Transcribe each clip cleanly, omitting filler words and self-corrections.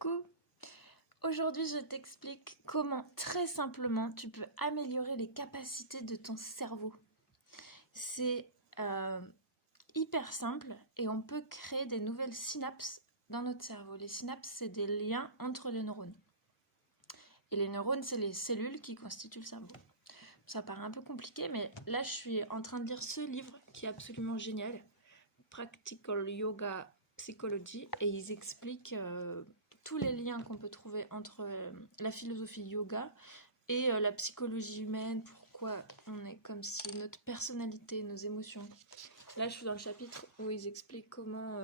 Coucou! Aujourd'hui, je t'explique comment très simplement tu peux améliorer les capacités de ton cerveau. C'est hyper simple et on peut créer des nouvelles synapses dans notre cerveau. Les synapses, c'est des liens entre les neurones. Et les neurones, c'est les cellules qui constituent le cerveau. Ça paraît un peu compliqué, mais là, je suis en train de lire ce livre qui est absolument génial, Practical Yoga Psychology, et ils expliquent tous les liens qu'on peut trouver entre la philosophie yoga et la psychologie humaine, pourquoi on est comme si, notre personnalité, nos émotions. Là, je suis dans le chapitre où ils expliquent comment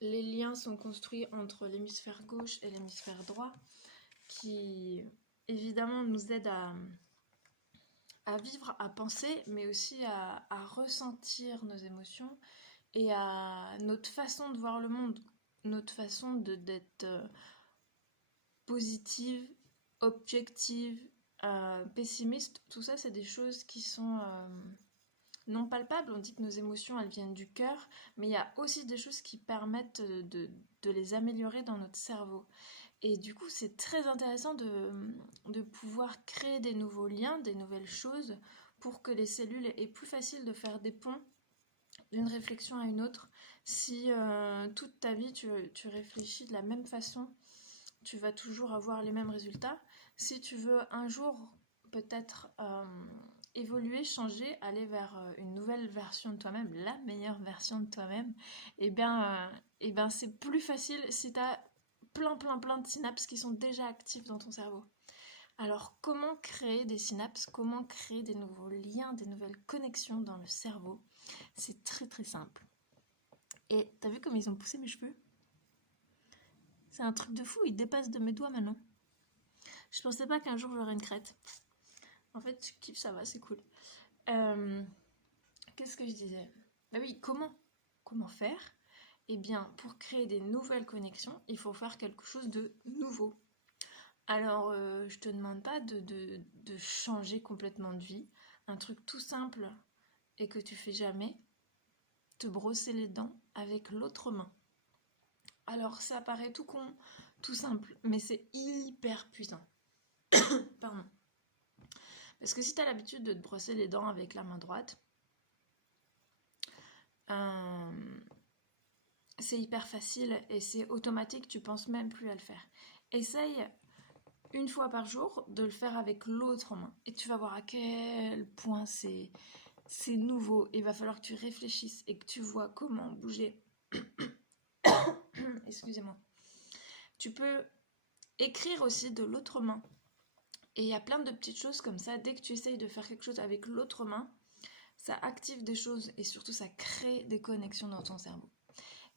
les liens sont construits entre l'hémisphère gauche et l'hémisphère droit, qui évidemment nous aident à vivre, à penser, mais aussi à ressentir nos émotions et à notre façon de voir le monde, notre façon d'être positive, objective, pessimiste. Tout ça, c'est des choses qui sont non palpables. On dit que nos émotions, elles viennent du cœur, mais il y a aussi des choses qui permettent de les améliorer dans notre cerveau. Et du coup, c'est très intéressant de pouvoir créer des nouveaux liens, des nouvelles choses, pour que les cellules aient plus facile de faire des ponts d'une réflexion à une autre. Si toute ta vie, tu réfléchis de la même façon, tu vas toujours avoir les mêmes résultats. Si tu veux un jour peut-être évoluer, changer, aller vers une nouvelle version de toi-même, la meilleure version de toi-même, et bien c'est plus facile si tu as plein de synapses qui sont déjà actives dans ton cerveau. Alors, comment créer des synapses, comment créer des nouveaux liens, des nouvelles connexions dans le cerveau? C'est très simple. Et t'as vu comme ils ont poussé mes cheveux? C'est un truc de fou, ils dépassent de mes doigts maintenant. Je pensais pas qu'un jour j'aurais une crête. En fait, je kiffe, ça va, c'est cool. Qu'est-ce que je disais? Bah oui, comment faire? Eh bien, pour créer des nouvelles connexions, il faut faire quelque chose de nouveau. Alors, je te demande pas de changer complètement de vie. Un truc tout simple et que tu fais jamais, te brosser les dents avec l'autre main. Alors, ça paraît tout con, tout simple, mais c'est hyper puissant. Pardon. Parce que si tu as l'habitude de te brosser les dents avec la main droite, c'est hyper facile et c'est automatique, tu penses même plus à le faire. Essaye une fois par jour de le faire avec l'autre main et tu vas voir à quel point c'est nouveau. Il va falloir que tu réfléchisses et que tu vois comment bouger. Excusez-moi. Tu peux écrire aussi de l'autre main. Et il y a plein de petites choses comme ça. Dès que tu essayes de faire quelque chose avec l'autre main, ça active des choses et surtout ça crée des connexions dans ton cerveau.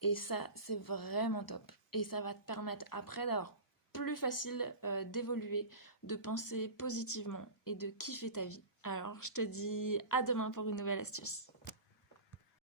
Et ça, c'est vraiment top. Et ça va te permettre après d'avoir plus facile d'évoluer, de penser positivement et de kiffer ta vie. Alors, je te dis à demain pour une nouvelle astuce.